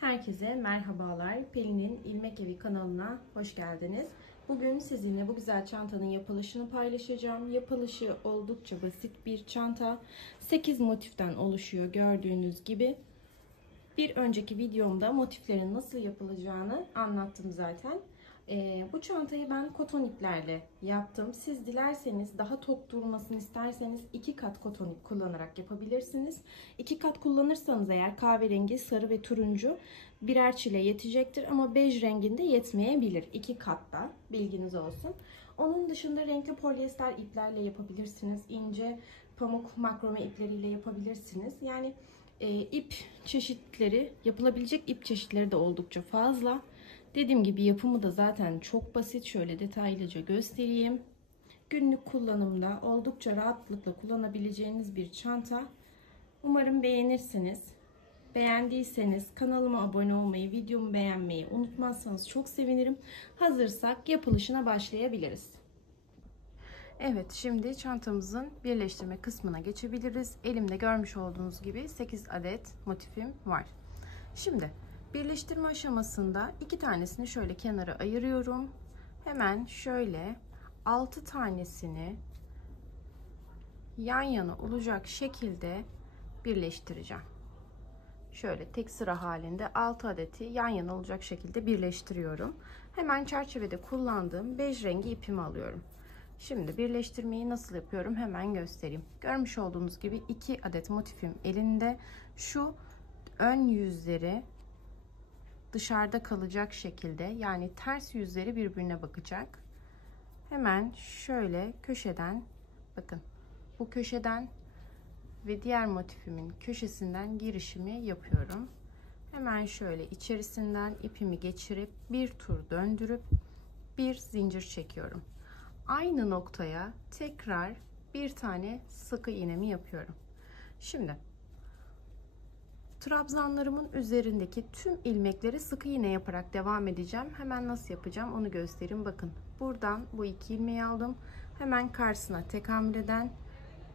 Herkese merhabalar. Pelin'in İlmek Evi kanalına hoş geldiniz. Bugün sizinle bu güzel çantanın yapılışını paylaşacağım. Yapılışı oldukça basit bir çanta. 8 motiften oluşuyor gördüğünüz gibi. Bir önceki videomda motiflerin nasıl yapılacağını anlattım zaten. Bu çantayı ben koton iplerle yaptım. Siz dilerseniz daha tok durmasını isterseniz 2 kat koton ip kullanarak yapabilirsiniz. 2 kat kullanırsanız eğer kahverengi, sarı ve turuncu birer çile yetecektir. Ama bej renginde yetmeyebilir. 2 katta bilginiz olsun. Onun dışında renkli polyester iplerle yapabilirsiniz. İnce pamuk makrome ipleriyle yapabilirsiniz. Yani ip çeşitleri, yapılabilecek ip çeşitleri de oldukça fazla. Dediğim gibi yapımı da zaten çok basit. Şöyle detaylıca göstereyim. Günlük kullanımda oldukça rahatlıkla kullanabileceğiniz bir çanta. Umarım beğenirsiniz. Beğendiyseniz kanalıma abone olmayı, videomu beğenmeyi unutmazsanız çok sevinirim. Hazırsak yapılışına başlayabiliriz. Evet, şimdi çantamızın birleştirme kısmına geçebiliriz. Elimde görmüş olduğunuz gibi 8 adet motifim var. Şimdi birleştirme aşamasında 2 tanesini şöyle kenara ayırıyorum. Hemen şöyle 6 tanesini yan yana olacak şekilde birleştireceğim. Şöyle tek sıra halinde 6 adeti yan yana olacak şekilde birleştiriyorum. Hemen çerçevede kullandığım bej rengi ipimi alıyorum. Şimdi birleştirmeyi nasıl yapıyorum hemen göstereyim. Görmüş olduğunuz gibi 2 adet motifim elinde. Şu ön yüzleri dışarıda kalacak şekilde, yani ters yüzleri birbirine bakacak. Hemen şöyle köşeden, bakın bu köşeden ve diğer motifimin köşesinden girişimi yapıyorum. Hemen şöyle içerisinden ipimi geçirip bir tur döndürüp bir zincir çekiyorum. Aynı noktaya tekrar bir tane sık iğnemi yapıyorum. Şimdi trabzanlarımın üzerindeki tüm ilmekleri sık iğne yaparak devam edeceğim. Hemen nasıl yapacağım onu göstereyim. Bakın buradan bu 2 ilmeği aldım. Hemen karşısına tekamül eden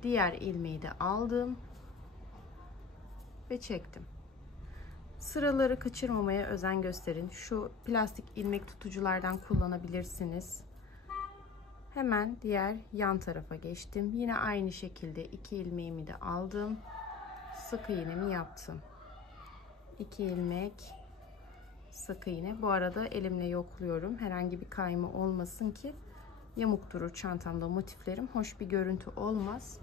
diğer ilmeği de aldım ve çektim. Sıraları kaçırmamaya özen gösterin. Şu plastik ilmek tutuculardan kullanabilirsiniz. Hemen diğer yan tarafa geçtim. Yine aynı şekilde 2 ilmeğimi de aldım. Sık iğnemi yaptım. 2 ilmek, sık iğne. Bu arada elimle yokluyorum. Herhangi bir kayma olmasın ki yamuk durur çantamda motiflerim. Hoş bir görüntü olmaz.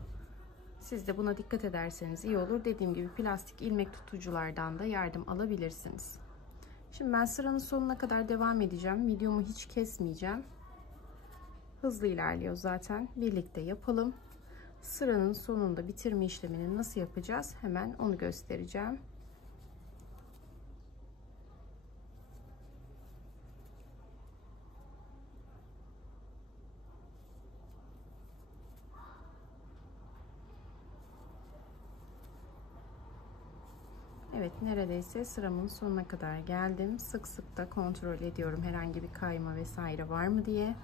Siz de buna dikkat ederseniz iyi olur. Dediğim gibi plastik ilmek tutuculardan da yardım alabilirsiniz. Şimdi ben sıranın sonuna kadar devam edeceğim. Videomu hiç kesmeyeceğim. Hızlı ilerliyor zaten. Birlikte yapalım. Sıranın sonunda bitirme işlemini nasıl yapacağız? Hemen onu göstereceğim. Evet, neredeyse sıramın sonuna kadar geldim. Sık sık da kontrol ediyorum herhangi bir kayma vesaire var mı diye.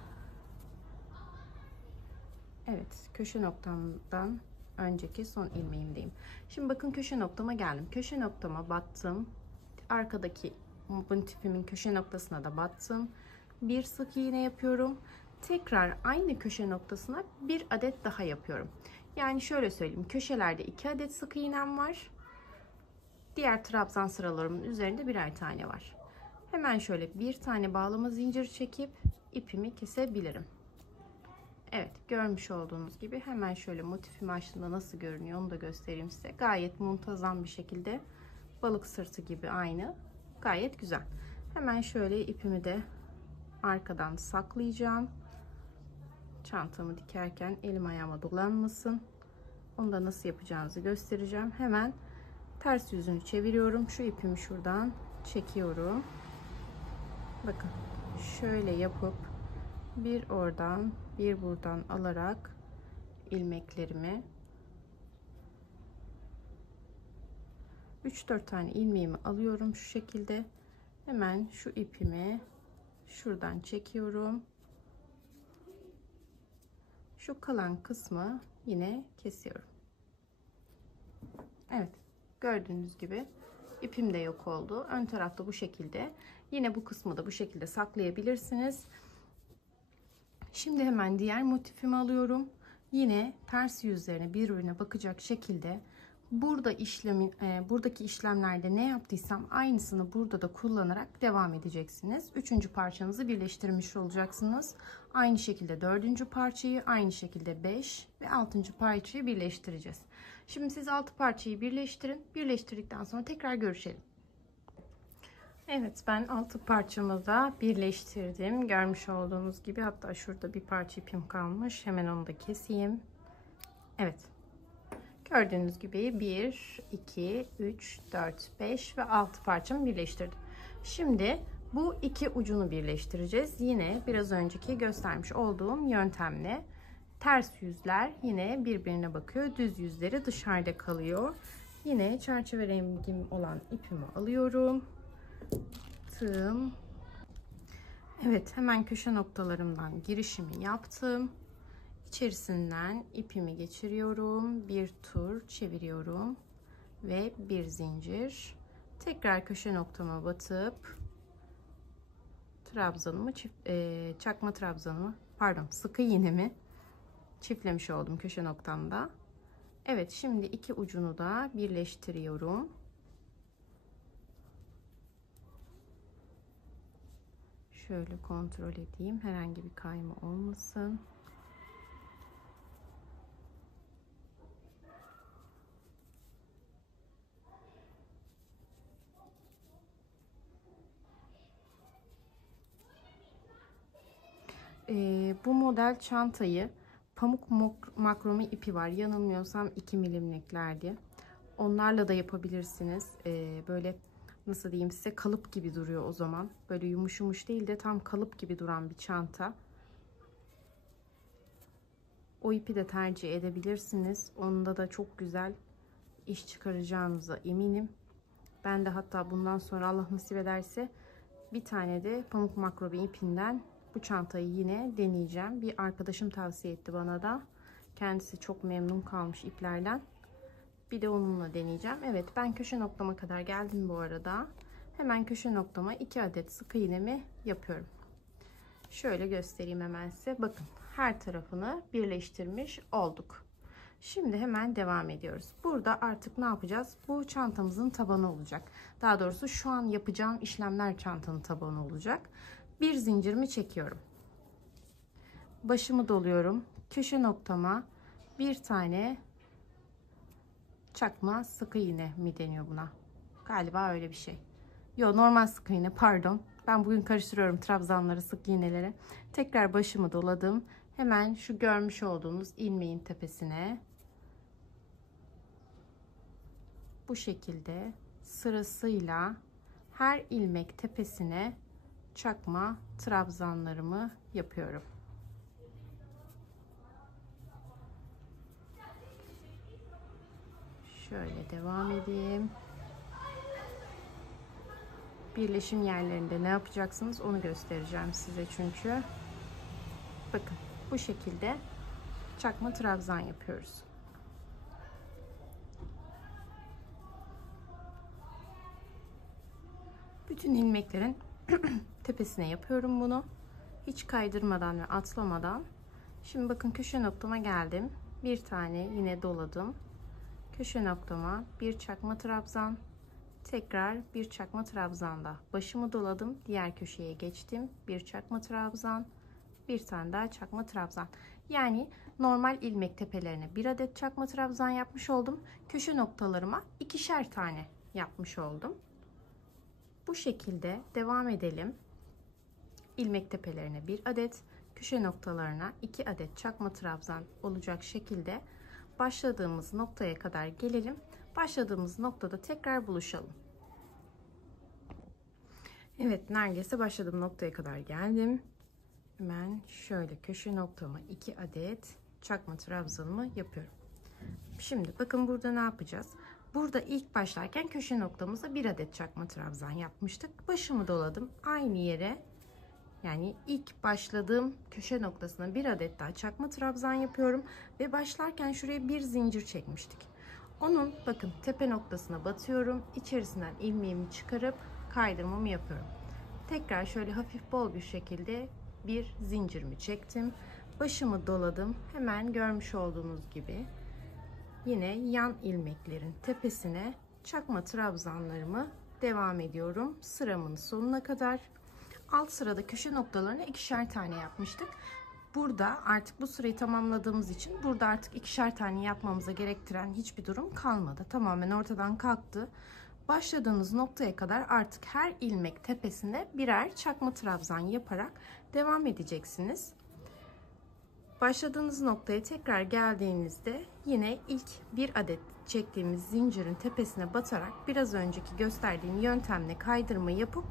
Evet, köşe noktamdan önceki son ilmeğimdeyim. Şimdi bakın köşe noktama geldim. Köşe noktama battım. Arkadaki motifimin köşe noktasına da battım. Bir sık iğne yapıyorum. Tekrar aynı köşe noktasına bir adet daha yapıyorum. Yani şöyle söyleyeyim. Köşelerde 2 adet sık iğnem var. Diğer trabzan sıralarımın üzerinde birer tane var. Hemen şöyle bir tane bağlama zinciri çekip ipimi kesebilirim. Evet, görmüş olduğunuz gibi hemen şöyle motifimi açtığımda nasıl görünüyor onu da göstereyim size. Gayet muntazam bir şekilde balık sırtı gibi aynı. Gayet güzel. Hemen şöyle ipimi de arkadan saklayacağım. Çantamı dikerken elim ayağıma dolanmasın. Onu da nasıl yapacağınızı göstereceğim. Hemen ters yüzünü çeviriyorum. Şu ipimi şuradan çekiyorum. Bakın şöyle yapıp bir oradan bir buradan alarak ilmeklerimi 3-4 tane ilmeğimi alıyorum şu şekilde. Hemen şu ipimi şuradan çekiyorum. Şu kalan kısmı yine kesiyorum. Evet, gördüğünüz gibi İpim de yok oldu. Ön tarafta bu şekilde. Yine bu kısmı da bu şekilde saklayabilirsiniz. Şimdi hemen diğer motifimi alıyorum. Yine ters yüzlerine birbirine bakacak şekilde buradaki işlemlerde ne yaptıysam aynısını burada da kullanarak devam edeceksiniz. Üçüncü parçanızı birleştirmiş olacaksınız. Aynı şekilde dördüncü parçayı, aynı şekilde 5 ve altıncı parçayı birleştireceğiz. Şimdi siz 6 parçayı birleştirin. Birleştirdikten sonra tekrar görüşelim. Evet, ben 6 parçamı da birleştirdim. Görmüş olduğunuz gibi, hatta şurada bir parça ipim kalmış. Hemen onu da keseyim. Evet. Gördüğünüz gibi 1, 2, 3, 4, 5 ve 6 parçamı birleştirdim. Şimdi bu iki ucunu birleştireceğiz. Yine biraz önceki göstermiş olduğum yöntemle. Ters yüzler yine birbirine bakıyor. Düz yüzleri dışarıda kalıyor. Yine çerçeve rengim olan ipimi alıyorum. Tığım. Evet, hemen köşe noktalarımdan girişimi yaptım. İçerisinden ipimi geçiriyorum. Bir tur çeviriyorum. Ve bir zincir. Tekrar köşe noktama batıp trabzanımı çakma trabzanımı, pardon, sık iğnemi çiftlemiş oldum köşe noktamda. Evet, şimdi iki ucunu da birleştiriyorum. Şöyle kontrol edeyim. Herhangi bir kayma olmasın. Bu model çantayı pamuk makrome ipi var. Yanılmıyorsam 2 milimliklerdi. Onlarla da yapabilirsiniz. Böyle nasıl diyeyim size, kalıp gibi duruyor o zaman. Böyle yumuş yumuş değil de tam kalıp gibi duran bir çanta. O ipi de tercih edebilirsiniz. Onda da çok güzel iş çıkaracağınıza eminim. Ben de hatta bundan sonra Allah nasip ederse bir tane de pamuk makrome ipinden bu çantayı yine deneyeceğim. Bir arkadaşım tavsiye etti bana da. Kendisi çok memnun kalmış iplerden. Bir de onunla deneyeceğim. Evet, ben köşe noktama kadar geldim bu arada. Hemen köşe noktama 2 adet sık iğnemi yapıyorum. Şöyle göstereyim hemen size. Bakın, her tarafını birleştirmiş olduk. Şimdi hemen devam ediyoruz. Burada artık ne yapacağız? Bu çantamızın tabanı olacak. Daha doğrusu şu an yapacağım işlemler çantanın tabanı olacak. Bir zincirimi çekiyorum. Başımı doluyorum. Köşe noktama bir tane çakma sık iğne mi deniyor buna? Galiba öyle bir şey. Yo, normal sık iğne, pardon. Ben bugün karıştırıyorum trabzanları sık iğneleri. Tekrar başımı doladım. Hemen şu görmüş olduğunuz ilmeğin tepesine bu şekilde sırasıyla her ilmek tepesine çakma trabzanlarımı yapıyorum. Şöyle devam edeyim. Birleşim yerlerinde ne yapacaksınız onu göstereceğim size çünkü. Bakın, bu şekilde çakma trabzan yapıyoruz. Bütün ilmeklerin tepesine yapıyorum bunu. Hiç kaydırmadan ve atlamadan. Şimdi bakın, köşe noktama geldim. Bir tane yine doladım. Köşe noktama bir çakma trabzan. Tekrar bir çakma trabzanda başımı doladım. Diğer köşeye geçtim. Bir çakma trabzan. Bir tane daha çakma trabzan. Yani normal ilmek tepelerine bir adet çakma trabzan yapmış oldum. Köşe noktalarıma ikişer tane yapmış oldum. Bu şekilde devam edelim. İlmek tepelerine bir adet, köşe noktalarına 2 adet çakma trabzan olacak şekilde başladığımız noktaya kadar gelelim. Başladığımız noktada tekrar buluşalım. Evet, neredeyse başladığım noktaya kadar geldim. Hemen şöyle köşe noktama 2 adet çakma trabzanımı yapıyorum. Şimdi bakın, burada ne yapacağız? Burada ilk başlarken köşe noktamıza bir adet çakma trabzan yapmıştık. Başımı doladım. Aynı yere, yani ilk başladığım köşe noktasına bir adet daha çakma trabzan yapıyorum ve başlarken şuraya bir zincir çekmiştik. Onun bakın tepe noktasına batıyorum. İçerisinden ilmeğimi çıkarıp kaydırmamı yapıyorum. Tekrar şöyle hafif bol bir şekilde bir zincirimi çektim. Başımı doladım. Hemen görmüş olduğunuz gibi yine yan ilmeklerin tepesine çakma trabzanlarımı devam ediyorum. Sıramın sonuna kadar. Alt sırada köşe noktalarına ikişer tane yapmıştık. Burada artık bu sırayı tamamladığımız için burada artık ikişer tane yapmamıza gerektiren hiçbir durum kalmadı. Tamamen ortadan kalktı. Başladığınız noktaya kadar artık her ilmek tepesinde birer çakma trabzan yaparak devam edeceksiniz. Başladığınız noktaya tekrar geldiğinizde yine ilk bir adet çektiğimiz zincirin tepesine batarak biraz önceki gösterdiğim yöntemle kaydırma yapıp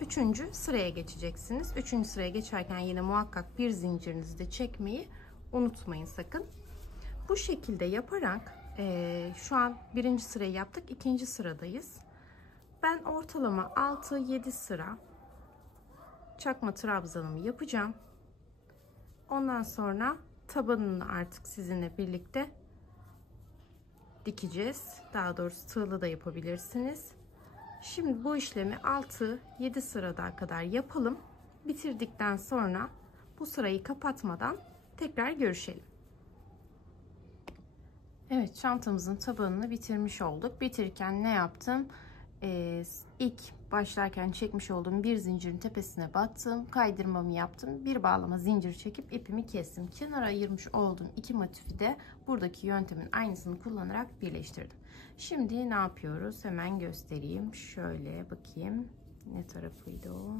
3. sıraya geçeceksiniz. 3. sıraya geçerken yine muhakkak bir zincirinizi de çekmeyi unutmayın sakın. Bu şekilde yaparak şu an 1. sırayı yaptık. 2. sıradayız. Ben ortalama 6-7 sıra çakma trabzanımı yapacağım. Ondan sonra tabanını artık sizinle birlikte dikeceğiz. Daha doğrusu tığlı da yapabilirsiniz. Şimdi bu işlemi 6-7 sırada kadar yapalım. Bitirdikten sonra bu sırayı kapatmadan tekrar görüşelim. Evet, çantamızın tabanını bitirmiş olduk. Bitirirken ne yaptım? İlk başlarken çekmiş olduğum bir zincirin tepesine battım. Kaydırmamı yaptım. Bir bağlama zincir çekip ipimi kestim. Kenara ayırmış olduğum iki motifi de buradaki yöntemin aynısını kullanarak birleştirdim. Şimdi ne yapıyoruz? Hemen göstereyim. Şöyle bakayım. Ne tarafıydı o?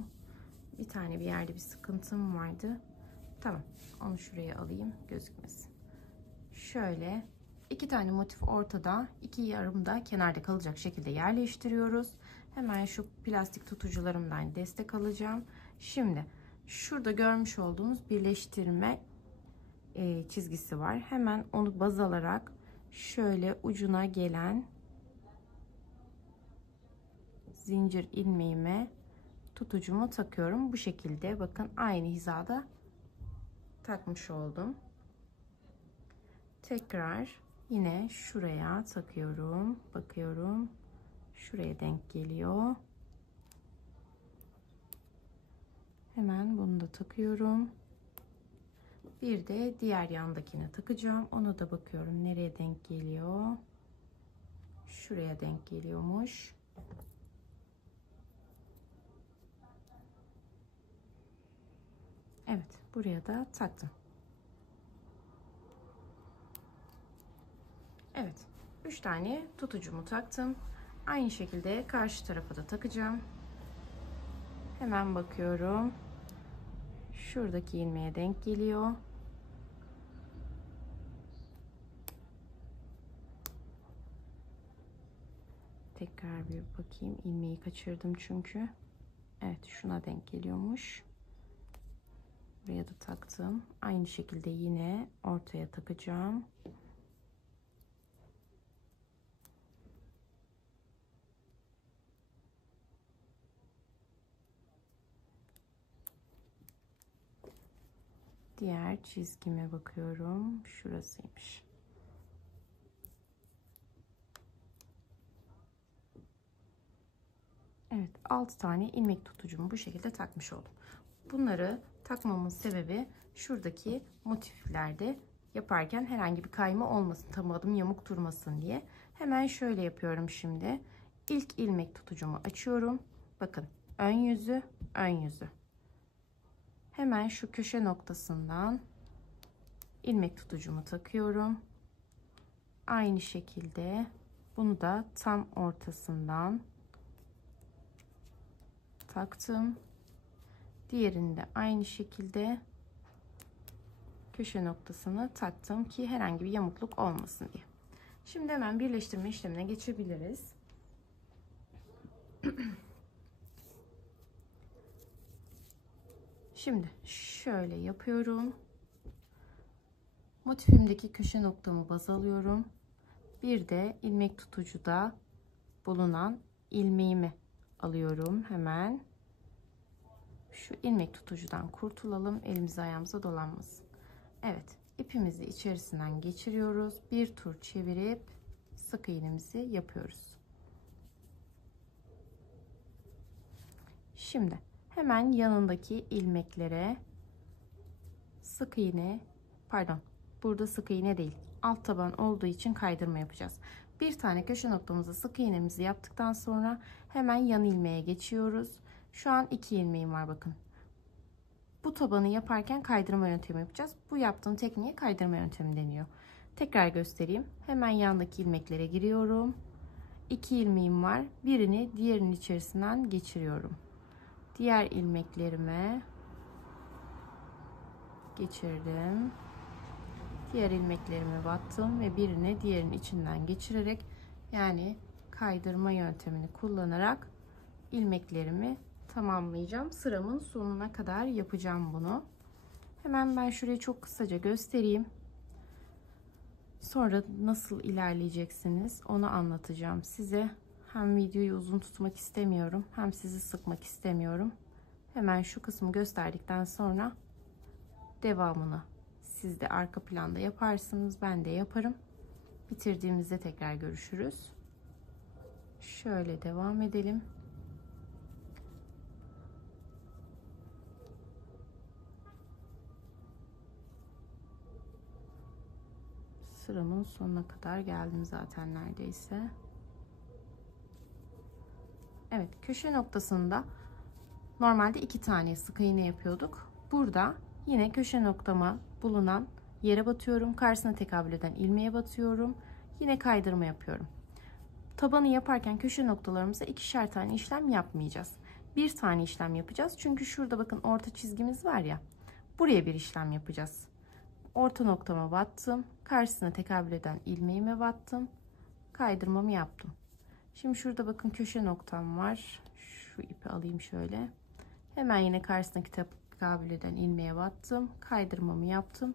Bir yerde bir sıkıntım vardı. Tamam. Onu şuraya alayım. Gözükmesin. Şöyle 2 tane motif ortada, 2 yarım da kenarda kalacak şekilde yerleştiriyoruz. Hemen şu plastik tutucularımdan destek alacağım. Şimdi şurada görmüş olduğunuz birleştirme çizgisi var. Hemen onu baz alarak şöyle ucuna gelen zincir ilmeğime tutucumu takıyorum. Bu şekilde bakın aynı hizada takmış oldum. Tekrar yine şuraya takıyorum. Bakıyorum. Şuraya denk geliyor. Hemen bunu da takıyorum. Bir de diğer yandakine takacağım. Onu da bakıyorum nereye denk geliyor. Şuraya denk geliyormuş. Evet, buraya da taktım. Evet, 3 tane tutucumu taktım. Aynı şekilde karşı tarafa da takacağım. Hemen bakıyorum. Şuradaki ilmeğe denk geliyor. Tekrar bir bakayım. İlmeği kaçırdım çünkü. Evet, şuna denk geliyormuş. Buraya da taktım. Aynı şekilde yine ortaya takacağım. Diğer çizgime bakıyorum. Şurasıymış. Evet, 6 tane ilmek tutucumu bu şekilde takmış oldum. Bunları takmamın sebebi şuradaki motiflerde yaparken herhangi bir kayma olmasın, tam adım yamuk durmasın diye. Hemen şöyle yapıyorum şimdi. İlk ilmek tutucumu açıyorum. Bakın, ön yüzü, ön yüzü. Hemen şu köşe noktasından ilmek tutucumu takıyorum. Aynı şekilde bunu da tam ortasından taktım. Diğerini de aynı şekilde köşe noktasını taktım ki herhangi bir yamukluk olmasın diye. Şimdi hemen birleştirme işlemine geçebiliriz. Şimdi şöyle yapıyorum. Motifimdeki köşe noktamı baz alıyorum. Bir de ilmek tutucuda bulunan ilmeğimi alıyorum hemen. Şu ilmek tutucudan kurtulalım. Elimize ayağımıza dolanmasın. Evet, ipimizi içerisinden geçiriyoruz. Bir tur çevirip sık iğnemizi yapıyoruz. Şimdi hemen yanındaki ilmeklere sık iğne, pardon, burada sık iğne değil, alt taban olduğu için kaydırma yapacağız. Bir tane köşe noktamıza sık iğnemizi yaptıktan sonra hemen yan ilmeğe geçiyoruz. Şu an 2 ilmeğim var, bakın. Bu tabanı yaparken kaydırma yöntemi yapacağız. Bu yaptığım tekniğe kaydırma yöntemi deniyor. Tekrar göstereyim. Hemen yandaki ilmeklere giriyorum. 2 ilmeğim var. Birini diğerinin içerisinden geçiriyorum. Diğer ilmeklerime geçirdim. Diğer ilmeklerime battım ve birini diğerinin içinden geçirerek, yani kaydırma yöntemini kullanarak ilmeklerimi tamamlayacağım. Sıramın sonuna kadar yapacağım bunu. Hemen ben şurayı çok kısaca göstereyim. Sonra nasıl ilerleyeceksiniz onu anlatacağım size. Hem videoyu uzun tutmak istemiyorum, hem sizi sıkmak istemiyorum. Hemen şu kısmı gösterdikten sonra devamını siz de arka planda yaparsınız, ben de yaparım. Bitirdiğimizde tekrar görüşürüz. Şöyle devam edelim. Sıramın sonuna kadar geldim zaten neredeyse. Evet, köşe noktasında normalde 2 tane sık iğne yapıyorduk. Burada yine köşe noktama bulunan yere batıyorum. Karşısına tekabül eden ilmeğe batıyorum. Yine kaydırma yapıyorum. Tabanı yaparken köşe noktalarımıza 2'şer tane işlem yapmayacağız. Bir tane işlem yapacağız. Çünkü şurada bakın orta çizgimiz var ya. Buraya bir işlem yapacağız. Orta noktama battım. Karşısına tekabül eden ilmeğime battım. Kaydırmamı yaptım. Şimdi şurada bakın köşe noktam var. Şu ipi alayım şöyle. Hemen yine karşısındaki tekabül eden ilmeğe battım. Kaydırmamı yaptım.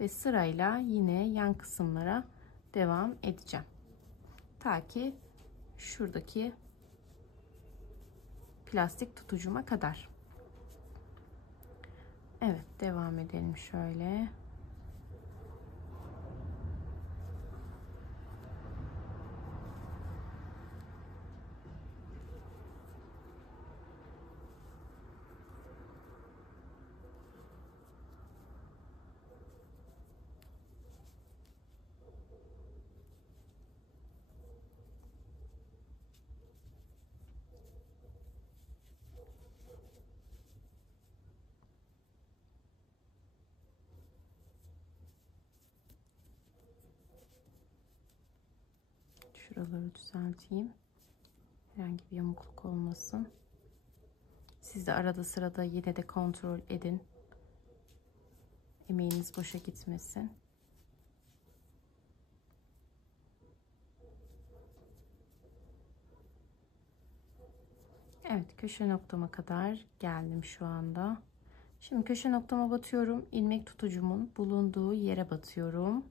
Ve sırayla yine yan kısımlara devam edeceğim. Ta ki şuradaki plastik tutucuma kadar. Evet, devam edelim şöyle. Şuraları düzelteyim. Herhangi bir yamukluk olmasın. Siz de arada sırada yine de kontrol edin. Emeğiniz boşa gitmesin. Evet, köşe noktama kadar geldim şu anda. Şimdi köşe noktama batıyorum. İlmek tutucumun bulunduğu yere batıyorum.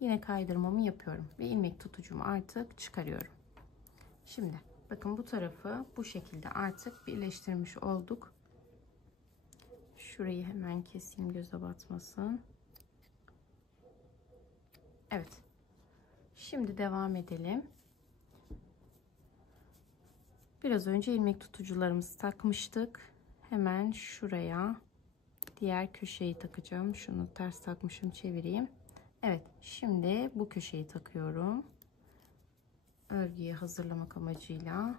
Yine kaydırmamı yapıyorum ve ilmek tutucumu artık çıkarıyorum. Şimdi bakın bu tarafı bu şekilde artık birleştirmiş olduk. Şurayı hemen keseyim, göze batmasın. Evet. Şimdi devam edelim. Biraz önce ilmek tutucularımızı takmıştık. Hemen şuraya diğer köşeyi takacağım. Şunu ters takmışım, çevireyim. Evet, şimdi bu köşeyi takıyorum. Örgüyü hazırlamak amacıyla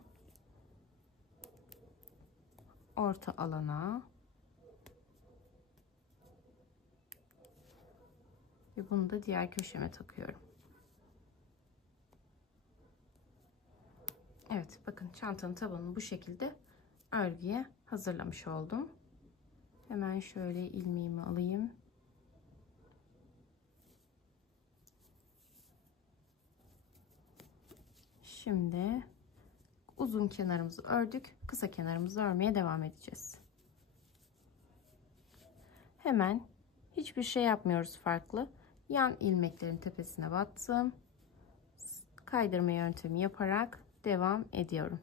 orta alana ve bunu da diğer köşeme takıyorum. Evet, bakın çantanın tabanını bu şekilde örgüye hazırlamış oldum. Hemen şöyle ilmeğimi alayım. Şimdi uzun kenarımızı ördük. Kısa kenarımızı örmeye devam edeceğiz. Hemen hiçbir şey yapmıyoruz farklı. Yan ilmeklerin tepesine battım. Kaydırma yöntemi yaparak devam ediyorum.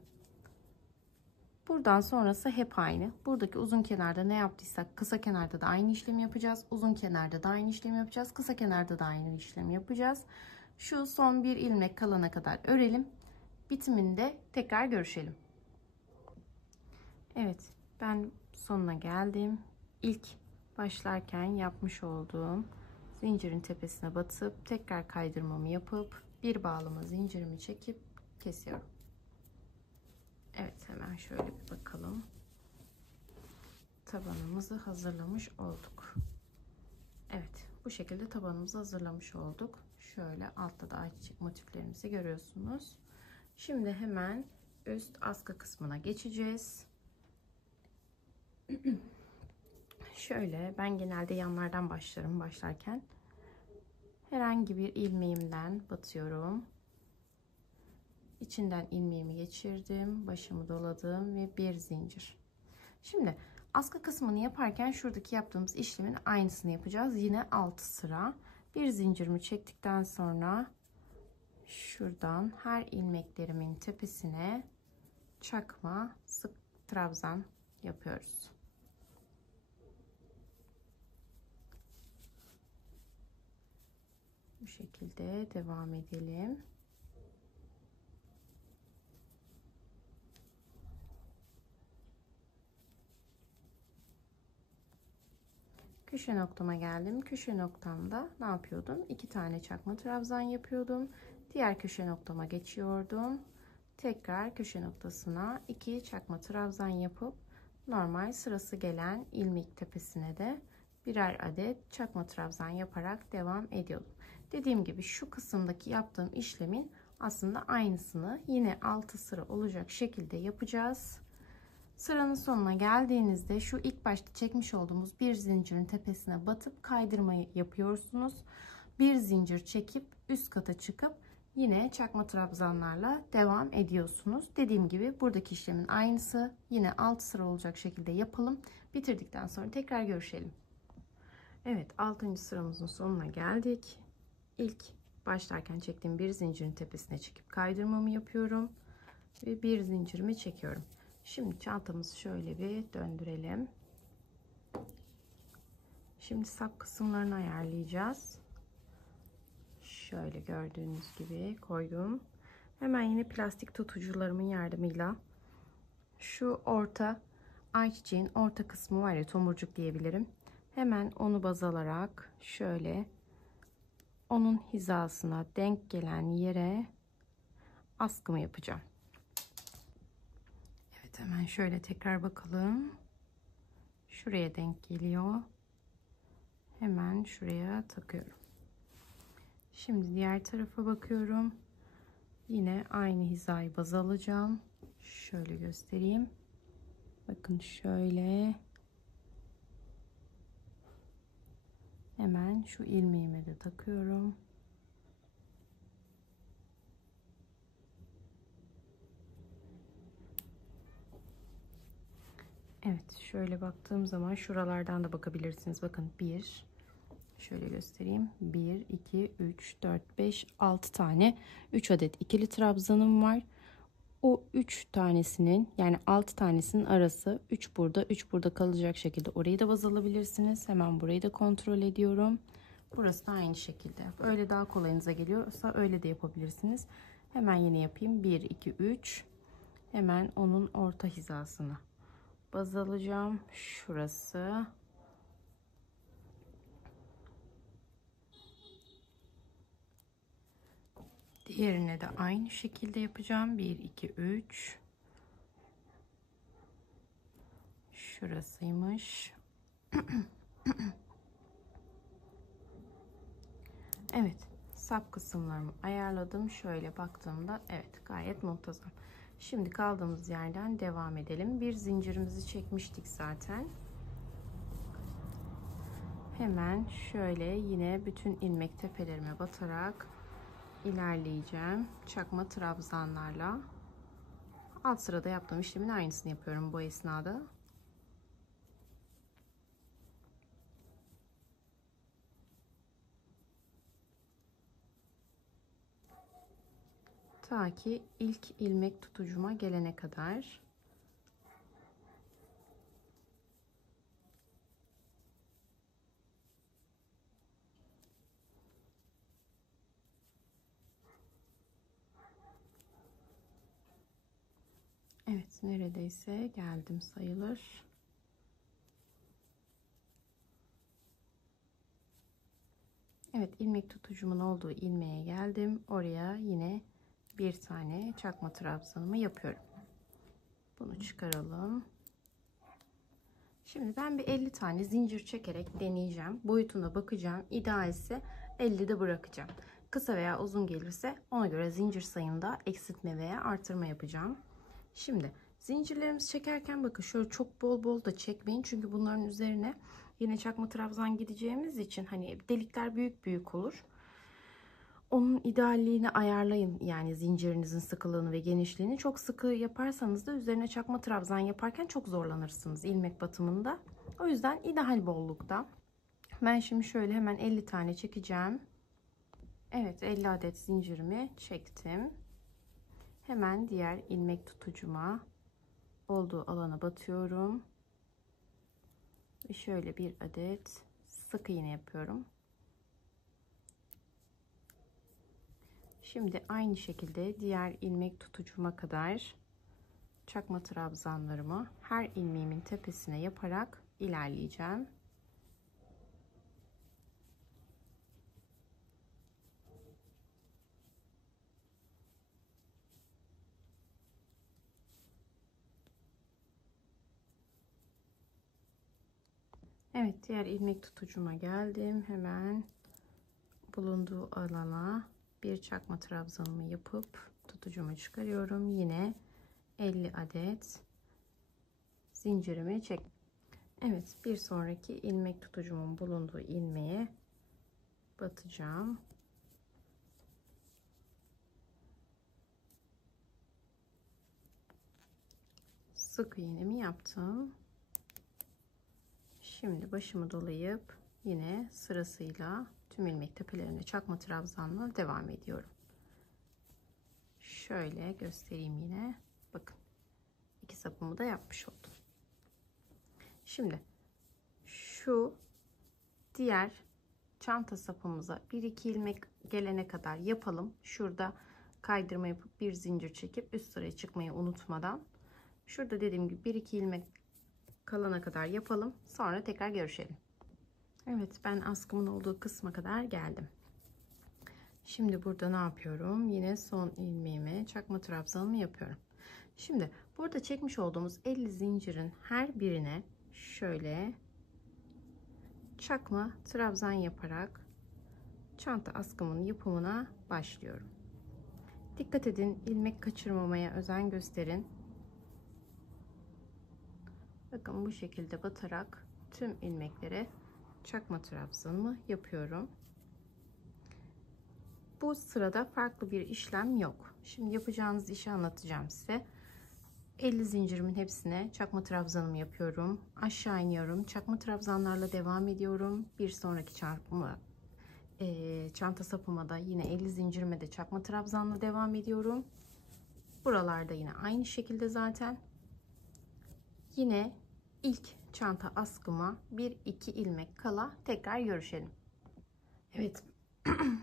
Buradan sonrası hep aynı. Buradaki uzun kenarda ne yaptıysak kısa kenarda da aynı işlemi yapacağız. Uzun kenarda da aynı işlemi yapacağız. Kısa kenarda da aynı işlemi yapacağız. Şu son bir ilmek kalana kadar örelim. Bitiminde tekrar görüşelim. Evet, ben sonuna geldim. İlk başlarken yapmış olduğum zincirin tepesine batıp tekrar kaydırmamı yapıp bir bağlama zincirimi çekip kesiyorum. Evet, hemen şöyle bir bakalım. Tabanımızı hazırlamış olduk. Evet, bu şekilde tabanımızı hazırlamış olduk. Şöyle altta da ayçiçek motiflerimizi görüyorsunuz. Şimdi hemen üst askı kısmına geçeceğiz. Şöyle ben genelde yanlardan başlarım başlarken. Herhangi bir ilmeğimden batıyorum. İçinden ilmeğimi geçirdim, başımı doladım ve bir zincir. Şimdi askı kısmını yaparken şuradaki yaptığımız işlemin aynısını yapacağız. Yine 6 sıra. Bir zincirimi çektikten sonra şuradan her ilmeklerimin tepesine çakma sık trabzan yapıyoruz. Bu şekilde devam edelim. Köşe noktama geldim. Köşe noktamda ne yapıyordum? 2 tane çakma trabzan yapıyordum. Diğer köşe noktama geçiyordum. Tekrar köşe noktasına 2 çakma trabzan yapıp normal sırası gelen ilmek tepesine de birer adet çakma trabzan yaparak devam ediyordum. Dediğim gibi şu kısımdaki yaptığım işlemin aslında aynısını yine 6 sıra olacak şekilde yapacağız. Sıranın sonuna geldiğinizde şu ilk başta çekmiş olduğumuz bir zincirin tepesine batıp kaydırmayı yapıyorsunuz. Bir zincir çekip üst kata çıkıp yine çakma trabzanlarla devam ediyorsunuz. Dediğim gibi buradaki işlemin aynısı, yine 6 sıra olacak şekilde yapalım. Bitirdikten sonra tekrar görüşelim. Evet, 6. sıramızın sonuna geldik. İlk başlarken çektiğim bir zincirin tepesine çekip kaydırmamı yapıyorum ve bir zincirimi çekiyorum. Şimdi çantamızı şöyle bir döndürelim. Şimdi sap kısımlarını ayarlayacağız. Şöyle gördüğünüz gibi koydum. Hemen yine plastik tutucularımın yardımıyla şu orta ayçiçeğin orta kısmı var ya, tomurcuk diyebilirim. Hemen onu baz alarak şöyle onun hizasına denk gelen yere askımı yapacağım. Evet, hemen şöyle tekrar bakalım. Şuraya denk geliyor. Hemen şuraya takıyorum. Şimdi diğer tarafa bakıyorum. Yine aynı hizayı baz alacağım. Şöyle göstereyim. Bakın şöyle. Hemen şu ilmeğime de takıyorum. Evet, şöyle baktığım zaman şuralardan da bakabilirsiniz. Bakın şöyle göstereyim. 1, 2, 3, 4, 5, 6 tane 3 adet ikili trabzanım var. O 3 tanesinin yani 6 tanesinin arası 3 burada 3 burada kalacak şekilde orayı da baz alabilirsiniz. Hemen burayı da kontrol ediyorum. Burası da aynı şekilde. Öyle daha kolayınıza geliyorsa öyle de yapabilirsiniz. Hemen yine yapayım. 1, 2, 3. Hemen onun orta hizasına baz alacağım. Şurası. Diğerine de aynı şekilde yapacağım. 1, 2, 3. Şurasıymış. Evet, sap kısımlarımı ayarladım. Şöyle baktığımda evet, gayet muntazam. Şimdi kaldığımız yerden devam edelim. Bir zincirimizi çekmiştik zaten. Hemen şöyle yine bütün ilmek tepelerime batarak ilerleyeceğim. Çakma trabzanlarla. Alt sırada yaptığım işlemin aynısını yapıyorum bu esnada. Ta ki ilk ilmek tutucuma gelene kadar. Evet, neredeyse geldim sayılır. Evet, ilmek tutucumun olduğu ilmeğe geldim. Oraya yine bir tane çakma trabzanımı yapıyorum. Bunu çıkaralım. Şimdi ben bir 50 tane zincir çekerek deneyeceğim. Boyutuna bakacağım. İdealse 50'de bırakacağım. Kısa veya uzun gelirse ona göre zincir sayımda eksiltme veya artırma yapacağım. Şimdi zincirlerimizi çekerken bakın şöyle çok bol bol da çekmeyin. Çünkü bunların üzerine yine çakma trabzan gideceğimiz için hani delikler büyük büyük olur. Onun idealliğini ayarlayın. Yani zincirinizin sıkılığını ve genişliğini çok sıkı yaparsanız da üzerine çakma trabzan yaparken çok zorlanırsınız ilmek batımında. O yüzden ideal bollukta. Ben şimdi şöyle hemen 50 tane çekeceğim. Evet, 50 adet zincirimi çektim. Hemen diğer ilmek tutucuma olduğu alana batıyorum. Ve şöyle bir adet sık iğne yapıyorum. Şimdi aynı şekilde diğer ilmek tutucuma kadar çakma trabzanlarımı her ilmeğimin tepesine yaparak ilerleyeceğim. Evet, diğer ilmek tutucuma geldim. Hemen bulunduğu alana bir çakma trabzanımı yapıp tutucumu çıkarıyorum. Yine 50 adet zincirimi çek. Evet, bir sonraki ilmek tutucumun bulunduğu ilmeğe batacağım. Sık iğnemi yaptım. Şimdi başımı dolayıp yine sırasıyla tüm ilmek tepelerine çakma trabzanla devam ediyorum. Şöyle göstereyim yine. Bakın. İki sapımı da yapmış oldum. Şimdi şu diğer çanta sapımıza 1-2 ilmek gelene kadar yapalım. Şurada kaydırma yapıp bir zincir çekip üst sıraya çıkmayı unutmadan. Şurada dediğim gibi 1-2 ilmek kalana kadar yapalım. Sonra tekrar görüşelim. Evet, ben askımın olduğu kısma kadar geldim. Şimdi burada ne yapıyorum? Yine son ilmeğime çakma trabzanımı yapıyorum. Şimdi burada çekmiş olduğumuz 50 zincirin her birine şöyle çakma trabzan yaparak çanta askımın yapımına başlıyorum. Dikkat edin, ilmek kaçırmamaya özen gösterin. Bakın bu şekilde batarak tüm ilmeklere çakma trabzanımı yapıyorum. Bu sırada farklı bir işlem yok. Şimdi yapacağınız işi anlatacağım size. 50 zincirimin hepsine çakma trabzanımı yapıyorum. Aşağı iniyorum. Çakma trabzanlarla devam ediyorum. Bir sonraki çanta sapıma da yine 50 zincirime de çakma trabzanla devam ediyorum. Buralarda yine aynı şekilde zaten. Yine ilk çanta askıma 1-2 ilmek kala tekrar görüşelim. Evet.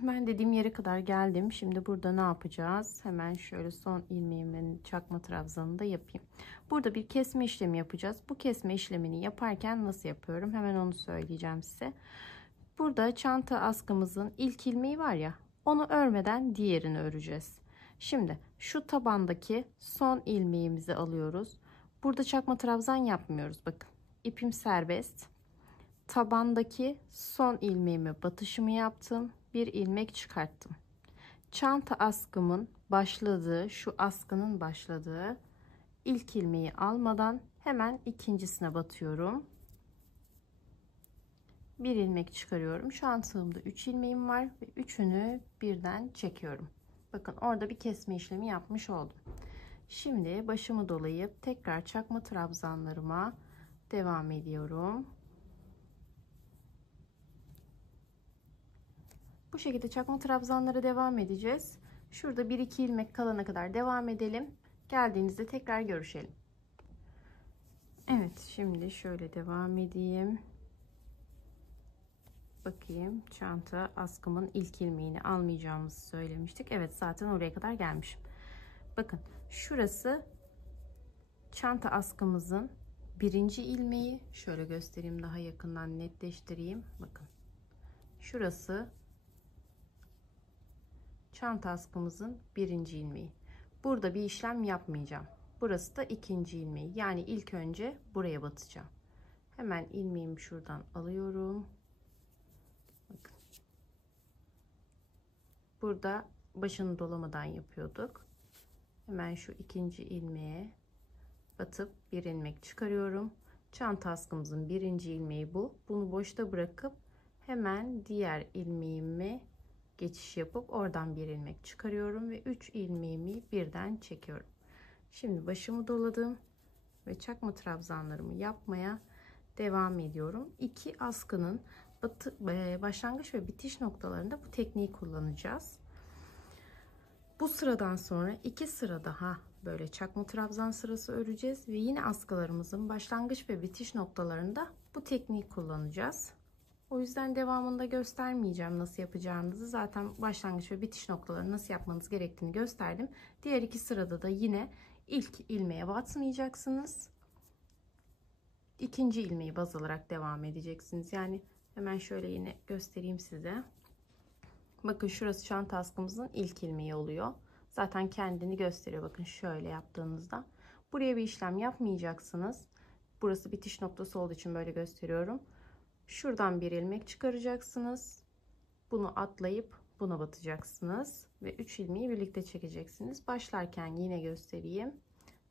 Ben dediğim yere kadar geldim. Şimdi burada ne yapacağız? Hemen şöyle son ilmeğimin çakma trabzanını da yapayım. Burada bir kesme işlemi yapacağız. Bu kesme işlemini yaparken nasıl yapıyorum? Hemen onu söyleyeceğim size. Burada çanta askımızın ilk ilmeği var ya, onu örmeden diğerini öreceğiz. Şimdi şu tabandaki son ilmeğimizi alıyoruz. Burada çakma trabzan yapmıyoruz. Bakın, ipim serbest. Tabandaki son ilmeğime batışımı yaptım. Bir ilmek çıkarttım. Çanta askımın başladığı, şu askının başladığı ilk ilmeği almadan hemen ikincisine batıyorum. Bir ilmek çıkarıyorum. Şu an tığımda 3 ilmeğim var ve üçünü birden çekiyorum. Bakın, orada bir kesme işlemi yapmış oldum. Şimdi başımı dolayıp tekrar çakma trabzanlarıma devam ediyorum. Bu şekilde çakma trabzanlara devam edeceğiz. Şurada 1-2 ilmek kalana kadar devam edelim. Geldiğinizde tekrar görüşelim. Evet, şimdi şöyle devam edeyim. Bakayım, çanta askımın ilk ilmeğini almayacağımızı söylemiştik. Evet, zaten oraya kadar gelmişim. Bakın, şurası çanta askımızın birinci ilmeği, şöyle göstereyim, daha yakından netleştireyim. Bakın şurası çanta askımızın birinci ilmeği. Burada bir işlem yapmayacağım. Burası da ikinci ilmeği. Yani ilk önce buraya batacağım. Hemen ilmeğimi şuradan alıyorum. Bakın. Burada başını dolamadan yapıyorduk. Hemen şu ikinci ilmeğe batıp bir ilmek çıkarıyorum. Çanta askımızın birinci ilmeği bu. Bunu boşta bırakıp hemen diğer ilmeğimi geçiş yapıp oradan bir ilmek çıkarıyorum ve 3 ilmeğimi birden çekiyorum. Şimdi başımı doladım ve çakma trabzanlarımı yapmaya devam ediyorum. İki askının başlangıç ve bitiş noktalarında bu tekniği kullanacağız. Bu sıradan sonra 2 sıra daha böyle çakma trabzan sırası öreceğiz ve yine askılarımızın başlangıç ve bitiş noktalarında bu tekniği kullanacağız. O yüzden devamında göstermeyeceğim nasıl yapacağınızı. Zaten başlangıç ve bitiş noktalarını nasıl yapmanız gerektiğini gösterdim. Diğer 2 sırada da yine ilk ilmeğe batmayacaksınız. İkinci ilmeği baz alarak devam edeceksiniz. Yani hemen şöyle yine göstereyim size. Bakın şurası çanta askımızın ilk ilmeği oluyor. Zaten kendini gösteriyor. Bakın şöyle yaptığınızda. Buraya bir işlem yapmayacaksınız. Burası bitiş noktası olduğu için böyle gösteriyorum. Şuradan bir ilmek çıkaracaksınız. Bunu atlayıp buna batacaksınız. Ve 3 ilmeği birlikte çekeceksiniz. Başlarken yine göstereyim.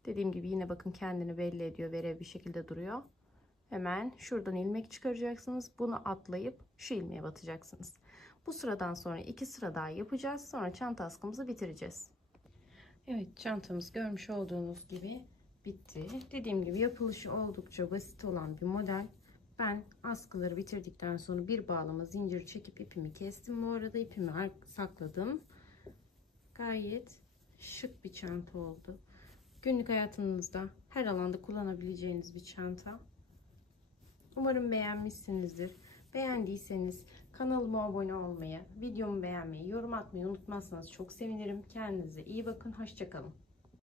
Dediğim gibi yine bakın kendini belli ediyor. Verev bir şekilde duruyor. Hemen şuradan ilmek çıkaracaksınız. Bunu atlayıp şu ilmeğe batacaksınız. Bu sıradan sonra 2 sıra daha yapacağız. Sonra çanta askımızı bitireceğiz. Evet, çantamız görmüş olduğunuz gibi bitti. Dediğim gibi yapılışı oldukça basit olan bir model. Ben askıları bitirdikten sonra bir bağlama zincir çekip ipimi kestim. Bu arada ipimi sakladım. Gayet şık bir çanta oldu. Günlük hayatınızda her alanda kullanabileceğiniz bir çanta. Umarım beğenmişsinizdir. Beğendiyseniz kanalıma abone olmayı, videomu beğenmeyi, yorum atmayı unutmazsanız çok sevinirim. Kendinize iyi bakın. Hoşça kalın.